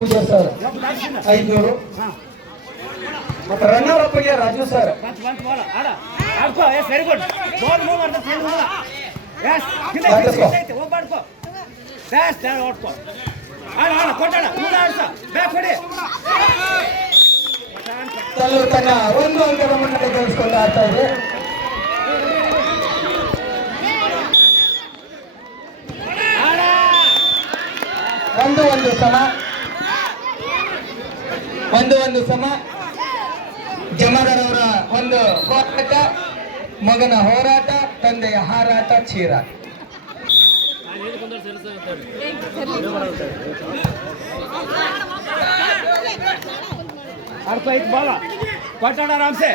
ಪೂಜಾ sir 500 ಮತ್ತು runner ಅಪ್ಗೆ Raju sir ತನ್ನ ಒಂದು ಅಂಕದ ಮುನ್ನಡೆ ಗಳಿಸಿಕೊಂಡು ಆಡ್ತಾ ಇದೆ. ಒಂದು ಸಮ ಜಮಾದಾರವರ ಒಂದು ಹೋರಾಟ, ಮಗನ ಹೋರಾಟ, ತಂದೆಯ ಹಾರಾಟ, ಚೀರಾಟ. ಆಡ್ಕೋ ಐತ್ ಬಾಲ ಕೊಟ್ಟಾಡ ಆರಾಮ್ಸೆ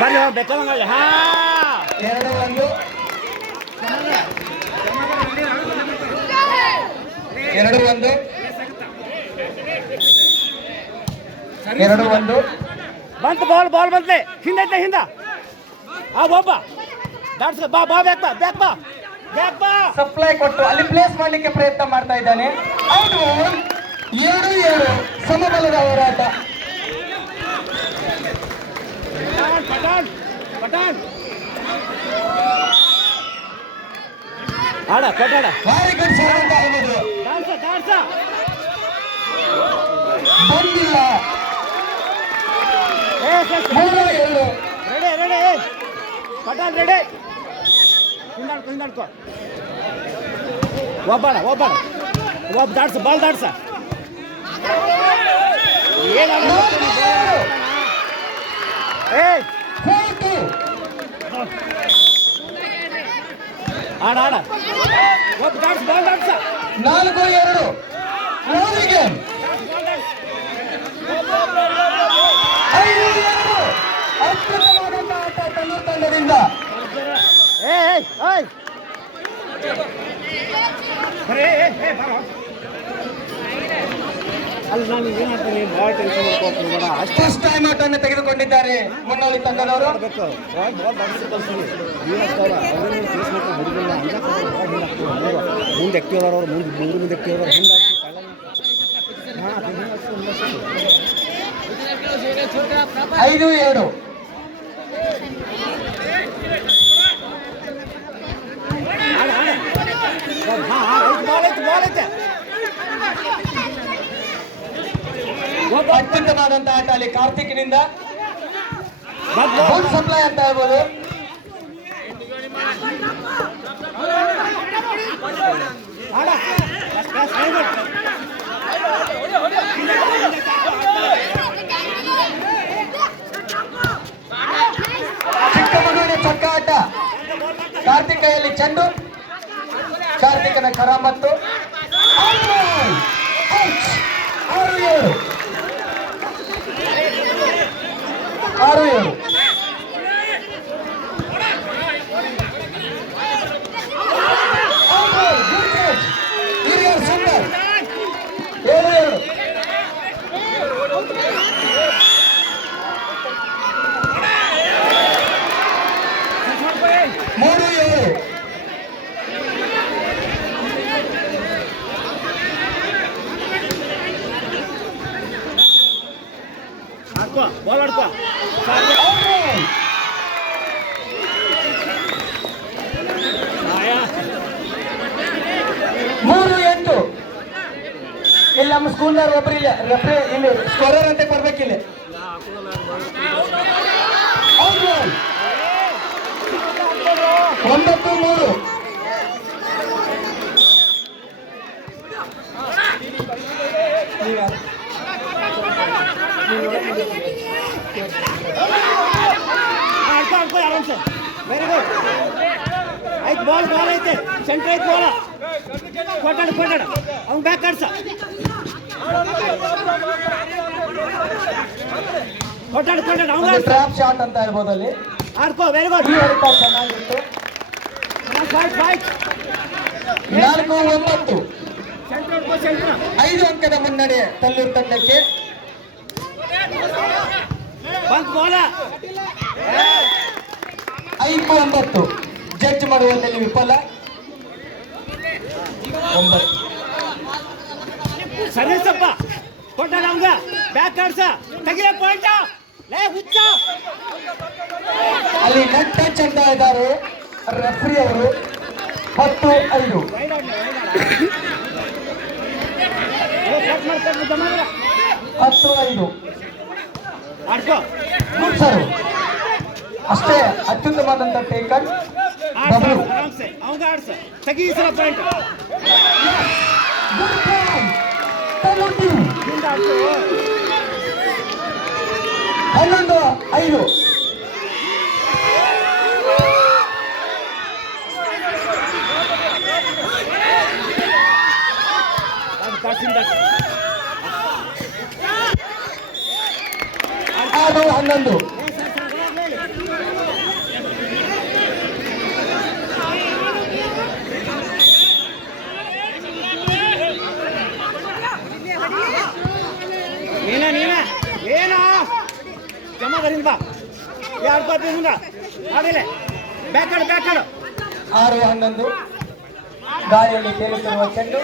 ಬರ್ರಿ ಬೇಕಾದಂಗ. ಹಾ 2-1 ಬಂತು ಬಾಲ್ ಬಂತೆ ಹಿಂದೈತೆ ಹಿಂದ ಆ ಒಬ್ಬ ದಾಟ್ಸ್ ಬಾ ಸಪ್ಲೈ ಕೊಟ್ಟು ಅಲ್ಲಿ ಪ್ಲೇಸ್ ಮಾಡ್ಲಿಕ್ಕೆ ಪ್ರಯತ್ನ ಮಾಡ್ತಾ ಇದ್ದಾನೆ. 7-7 ಸಮಬಲದ ಹೋರಾಟ. ಪಟಾನ್ ಆಡ ಕೊಟ್ಟಾಡ ಭಾರಿ ಗುಡ್ ಶಾಟ್ ಅಂತ ಹೇಳ್ಬೋದು. ಬಂದಿಲ್ಲ 3-7 ರೆಡಿ ಪಟಾನ್ ರೆಡಿ ಹಿಂದಾಡ್ಕೊ ಒಬ್ಬ ದಾಡ್ಸ ಬಾಲ್ ದಾಡ್ಸ ಆಡ ಒಬ್ಬ ದಾಡ್ಸ ಬಾಲ್ ದಾಡ್ಸ 4-2 ಅದ್ಭುತವಾದಂತಹ ಆಟ ತನ್ನೂರು ತಂಡದಿಂದ. ಫಸ್ಟ್ ಟೈಮ್ ಔಟನ್ನು ತೆಗೆದುಕೊಂಡಿದ್ದಾರೆ ಮುನ್ನೋಳಿ ತಂಡದವರು. ಮುಂದೆ ಎಕ್ಟಿವರ್ ಮುಂದೆ ಎಕ್ಟಿವರ್ 5-7 ಅತ್ಯುತ್ತಮವಾದಂತಹ ಆಟ ಅಲ್ಲಿ ಕಾರ್ತಿಕ್ನಿಂದ ಗುಡ್ ಸಪ್ಲೈ ಅಂತ ಹೇಳ್ಬೋದು. ಚಿಕ್ಕಮಗಳೂರಿನ ಚಕ್ಕ ಆಟ. ಕಾರ್ತಿಕ್ ಕೈಯಲ್ಲಿ ಚೆಂಡು, ಕಾರ್ತಿಕನ ಕರಾಮತ್ತು. 6-7 ಸುಂದರ್ 7-7 3-7 ಬಾಲ್ ಆಡ್ಕೋ 3-8 ಇಲ್ಲಿ ನಮ್ಮ ಸ್ಕೂಲ್ನವ್ರು ಒಬ್ರು ಇಲ್ಲ, ರೆಫ್ರಿ ಇಲ್ಲಿ ಸ್ಕೋರರ್ ಅಂತ ಬರ್ಬೇಕಿಲ್ಲ. 9-3 ಆರಾಮ್ಸೆ ವೆರಿ ಗುಡ್ ಆಯ್ತು. ಬಾಲ್ ಐತೆ ಸೆಂಟ್ರ್ ಐತೆ ಬಾಲ ಕೊಟ್ಟಾಡ ಅವ್ನು ಬ್ಯಾಕ್ ಆಡ್ಸ ಕೊಟ್ಟಾಡ ಅವ್ನು ಟ್ರ್ಯಾಪ್ ಶಾಟ್ ಅಂತ ಹೇಳ್ಬೋದು ಅಲ್ಲಿ. ಆಡ್ಕೋ ವೆರಿ ಗುಡ್ ಚೆನ್ನಾಗಿತ್ತು. 4-9 5 ಅಂಕದ ಮುನ್ನಡೆ ತಲ್ಲೂರು ತಂಡಕ್ಕೆ. ಬಂತು ಬಾಲ 5-9 ಜಡ್ಜ್ ಮಾಡುವಲ್ಲಿ ವಿಫಲ. 9. ಸರ್ವಿಸಪ್ಪ ಕೊಟ್ಟಾನ ಅವಂಗ ಬ್ಯಾಕ್ ಆಡ್ಸ ತೆಗಿಯ ಪಾಯಿಂಟ್ ಲೇ ಹುಚ್ಚ ಅಲ್ಲಿ ನೆಟ್ ಟಚ್ ಅಂತ ಇದ್ದಾರೆ ರೆಫ್ರಿ ಅವರು. 10-5. ಕಟ್ ಮಾಡ್ಕೊಂಡು ಜಮಾ 10-5. ಆಡ್ಕೋ ಗುಡ್ ಸರ್ವ್. ಅಷ್ಟೇ ಅತ್ಯುತ್ತಮವಾದಂತ ಟೇಕನ್. ಆಡ್ಸ ಆರಾಮ್ಸೆ ಅವಂಗ ಆಡ್ಸ ತೆಗಿ ಈ ಸಲ point good point Tallur team. 11-5. ಅದು 11. ನೀನ ಏನ ಜಮಾದರಿಂದ ಬಾ ಯಾರು ಕಾಪಿ ಮುಂದ ಆಮೇಲೆ ಬ್ಯಾಕ್ ಆಡು 6-11. ಗಾಳಿಯಲ್ಲಿ ತೇಲುತ್ತಿರುವ ಚೆಂಡು.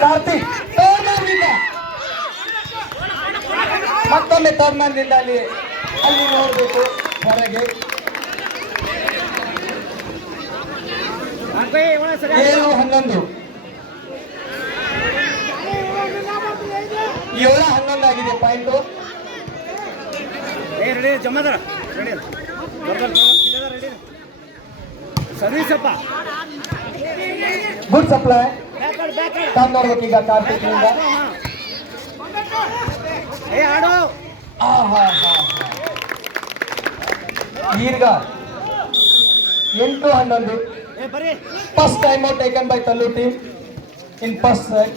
ಕಾರ್ತಿಕ್ ಟರ್ನ್ನಿಂದ ಮತ್ತೊಮ್ಮೆ ಟರ್ನ್ನಿಂದ ಅಲ್ಲಿ ನೋಡಬೇಕು ಹೊರಗೆ. 7-11. 7-11 ಆಗಿದೆ ಪಾಯಿಂಟು. ರೆಡಿ ಜಮಾದಾರ ರೆಡಿ ರೆಡಿ ಸರ್ವಿಸಪ್ಪ ಗುಡ್ ಸಪ್ಲೈ. ಬ್ಯಾಕ್ ಆಡು ತಾನು ನೋಡ್ಬೇಕೀಗ ಕಾರ್ತಿಕ್ನಿಂದ. ಏ ಆಡು ಈಗ 8-11. ಏ ಬರೀ first time out taken by Tallur team in first set.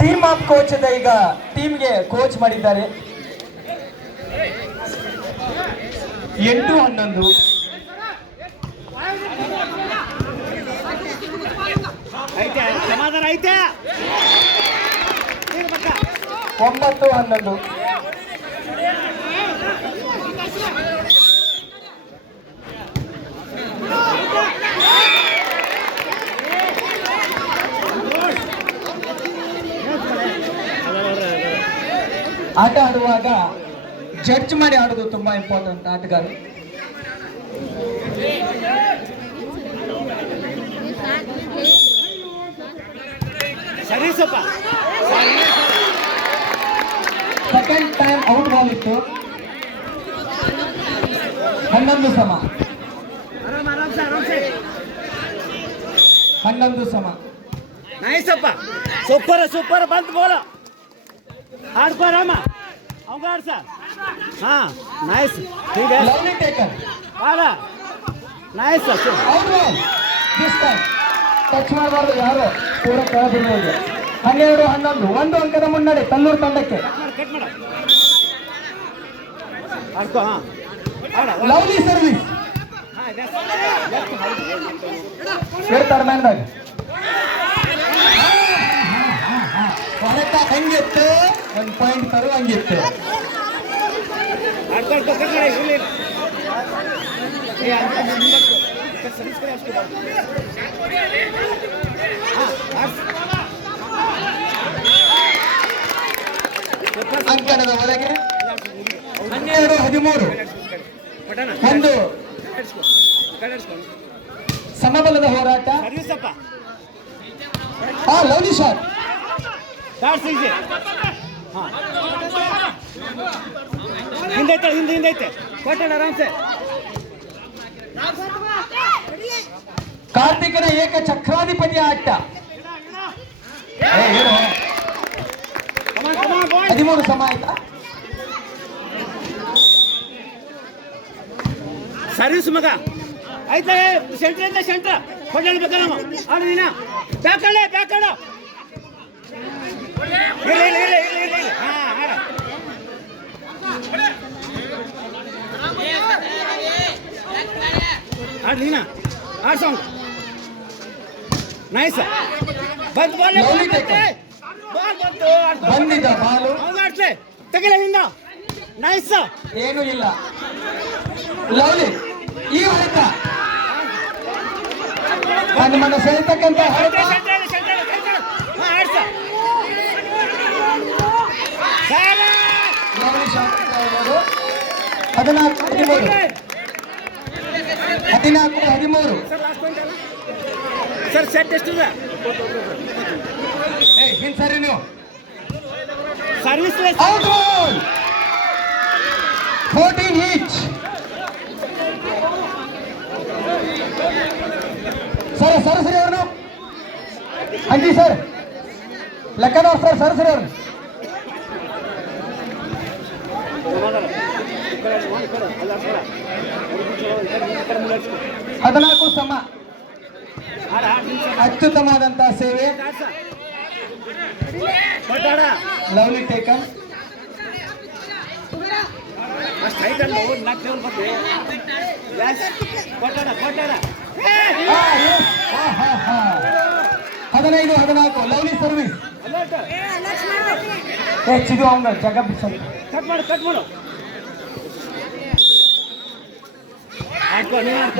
Team of coach ಈಗ ಟೀಮ್ಗೆ ಕೋಚ್ ಮಾಡಿದ್ದಾರೆ. 8-11. ಐತೆ ಸಮಾಧಾನ ಐತೆ 9-11. ಆಟ ಆಡುವಾಗ ಜಡ್ಜ್ ಮಾಡಿ ಆಡೋದು ತುಂಬಾ ಇಂಪಾರ್ಟೆಂಟ್. ಆಟಗಾರರು ಸರ್ವಿಸಪ್ಪ ಸೆಕೆಂಡ್ ಟೈಮ್ ಔಟ್ ಬಾಲ್ ಇತ್ತು. 11 ಸಮ. ಆರಾಮ್ಸೆ 11 ಸಮ. ನೈಸಪ್ಪ ಸೂಪರ್ ಬಂತು ಬೋಲ ಆಡ್ಕೋ ರಾಮ ಅವಂಗ ಆಡ್ಸ ಹಾ ನೈಸ್ ಹೀಗೆ ಲವ್ಲಿ ಟೇಕನ್. ಆಡ nice out ball. This time touch ಮಾಡಬಾರ್ದು ಯಾರು ಪೂರ ಕೆಳಬಿಡುವುದು. 12-11. 1 ಅಂಕದ ಮುನ್ನಡೆ ತಲ್ಲೂರು ತಂಡಕ್ಕೆ. ಕಟ್ ಮಾಡ ಆಡ್ಕೋ ಹಾ ಆಡ ಲವ್ಲಿ ಸರ್ವಿಸ್. ಹಾ ಹೇಳ್ತಾರೆ ಮ್ಯಾನ್ದಾಗ ಹೊರತ ಹಂಗಿತ್ತು. 1 ಪಾಯಿಂಟ್ ತರುವ ಹಂಗಿತ್ತು. ಆಡ್ಕೋ ಕಟ್ ಮಾಡಿ ಇಲ್ಲಿ ಏ ಅಂತ ಸರ್ವಿಸ್ करे उसके बाद ಅಂಕಣದ ಒಳಗೆ 12-13. ಒಂದು ಸಮಬಲದ ಹೋರಾಟ. ಸರ್ವಿಸಪ್ಪ ಲವ್ಲಿ ಶಾಟ್. ಹಾ ಹಿಂದೈತೆ ಕೊಟ್ಟಣ ಆರಾಮ್ಸೆ. ಕಾರ್ತಿಕನ ಏಕ ಚಕ್ರಾಧಿಪತಿ ಆಟ. 13 ಸಮ ಆಯ್ತಾ. ಸರ್ವಿಸ್ ಮಗ ಆಯ್ತಾ ಸೆಂಟ್ರ್ ಕೊಡ್ಲೇಬೇಕಲ್ಲ ಆಡು ನೀನ ಬ್ಯಾಕ್ ಆಡ ಹಾ ಆಡ ಆಡ್ ನೀನಾ ಆಡ್ಸೋಂಗ ನೈಸ್ ಬಂತು ಬಾಲ್ ಲವ್ಲಿ ಬಂತು ಬಂದಿದ್ದ ಬಾಲು ಅವ್ನು ಆಡ್ಸ್ಲೆ ತೆಗಿಲ ನಿಂದ ನೈಸ್ ಏನೂ ಇಲ್ಲ. ಲವ್ಲಿ ಈ ಹೊಡೆತ ನಿಮ್ಮನ್ನು ಸೆಳೆತಕ್ಕಂತ ಹೊಡೆತ. ಲವ್ಲಿ ಶಾಟ್ ಇರ್ಬೋದು. 14-13 ಸರ್ ಸೆಟ್ ಎಷ್ಟಿದೆ ಹಿಂದ್ ಸರಿ ನೀವು service out ball 14 each. Sir ಸರಸರಿ ಅವ್ರನ್ನು ಅಂಟಿ ಸರ್ ಲೆಕ್ಕದವ್ರು ಸರ್ ಸರಸರಿ ಅವ್ರು 14 ಸಮ. ಅತ್ಯುತ್ತಮವಾದಂತಹ ಸೇವೆ. Lovely taken. ಆ, yes. ಆ, ಹಾ, ಹಾ. 15-14 ಲವ್ಲಿ ಸರ್ವಿಸ್. ಚಿದು ಅವಂಗ ಜಗ ಬಿಡ್ಸೋದು. ಕಟ್ ಮಾಡು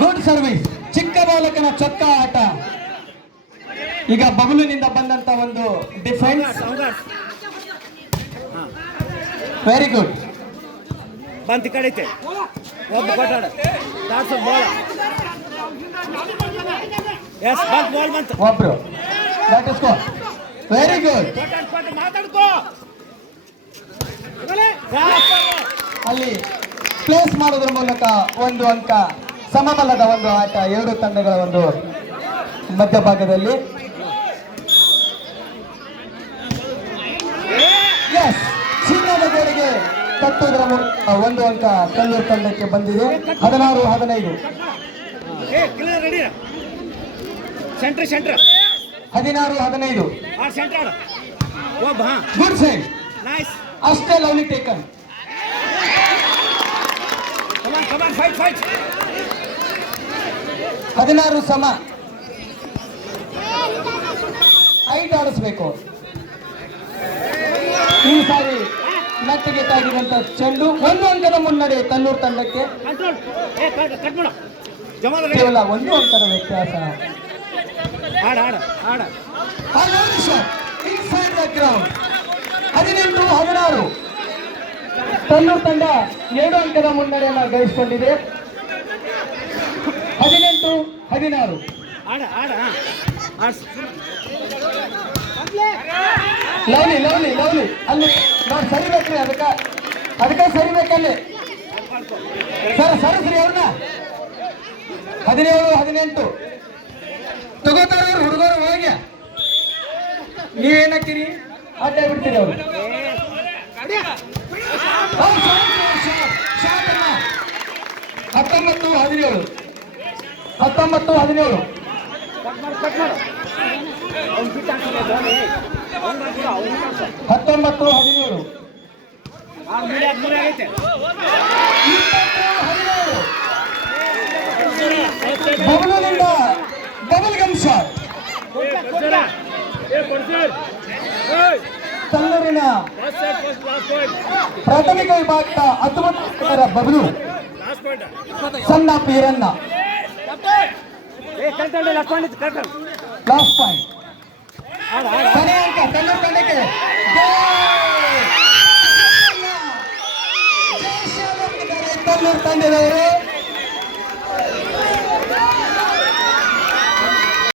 ಗುಡ್ ಸರ್ವಿಸ್. ಚಿಕ್ಕ ಬಾಲಕನ ಚೊಕ್ಕ ಆಟ. ಈಗ ಬಬಲುನಿಂದ ಬಂದಂತ ಒಂದು ಡಿಫೆನ್ಸ್. Very good. ಬಂತ ಕಡಿತೆ ಒಬ್ಬ ಕೊಟ್ಟಾಡ ತಾಡ್ಸ ಬಾಲ್ ಎಸ್ ಬಂತ ಬಾಲ್ ಬಂತ ಒಬ್ರು that is goal. Very good. ಕೊಟ್ಟ ಮಾತಾಡ್ಕೋ ಅಲ್ಲಿ ಪ್ಲೇಸ್ ಮಾಡೋದ್ರ ಮೂಲಕ ಒಂದು ಅಂಕ. ಸಮಬಲದ ಒಂದು ಆಟ ಎರಡು ತಂಡಗಳ ಒಂದು ಮಧ್ಯಭಾಗದಲ್ಲಿ. ಎಸ್ ಚಿನ್ನದ ಗೋಡೆಗೆ ತಟ್ಟುವುದರ ಮೂಲಕ ಒಂದು ಅಂಕ ಕಲ್ಲೂರು ತಂಡಕ್ಕೆ ಬಂದಿದೆ. 16-15 ರೆಡಿ ಸೆಂಟ್ರ್ 16-15 ಸೆಂಟ್ರ್ ಒಬ್ಬ ಗುಡ್ ಸೈಡ್. ನೈಸ್ ಅಷ್ಟೇ ಲವ್ಲಿ ಟೇಕನ್. ಕಮಾನ್ ಫೈಟ್ 16 ಸಮ. 5 ಆಡಿಸ್ಬೇಕು. ಈ ಸಾರಿ ನಟ್ಟಿಗೆ ತಾಗಿದಂತ ಚೆಂಡು. ಒಂದು ಅಂಕದ ಮುನ್ನಡೆ ತನ್ನೂರು ತಂಡಕ್ಕೆ. ಕಂಟ್ರೋಲ್ ಕಟ್ ಮಾಡು ಜಮಾದ ಕೇವಲ ಒಂದು ಅಂಕದ ವ್ಯತ್ಯಾಸ. ಆಡ ಇನ್ಸೈಡ್ ದ ಗ್ರೌಂಡ್. 18-16 ತನ್ನೂರು ತಂಡ 2 ಅಂಕದ ಮುನ್ನಡೆಯನ್ನು ಗಳಿಸಿಕೊಂಡಿದೆ. 18-16 ಆಡ ಲವ್ಲಿ ಅಲ್ಲಿ ನಾವು ಸರಿಬೇಕ್ರಿ. ಅದಕ್ಕೆ ಸರಿಬೇಕಲ್ಲಿ ಸರ್ ಸರಿ ಅವ್ರನ್ನ. 17-18 ತಗೋತಾರ ಹುಡುಗರು ಹೋಗಿ. ನೀವೇನಕ್ಕಿರಿ ಅಡ್ಡ ಬಿಡ್ತೀರಿ ಅವರು. 19-17 19-17 ಬಬಲುನಿಂದ ಡಬಲ್ ಗನ್ ಶಾಟ್. ತಲ್ಲೂರಿನ ಪ್ರಾಥಮಿಕ ವಿಭಾಗದ 19 ಬಬಲು ಸಣ್ಣ ಪೀರನ್ನ ಲಾಸ್ಟ್ ಪಾಯಿಂಟ್. ಕೊನೆ ಅಂಕ ತನ್ನೂರು ತಂಡಕ್ಕೆ. ತನ್ನೂರು ತಂಡದವರು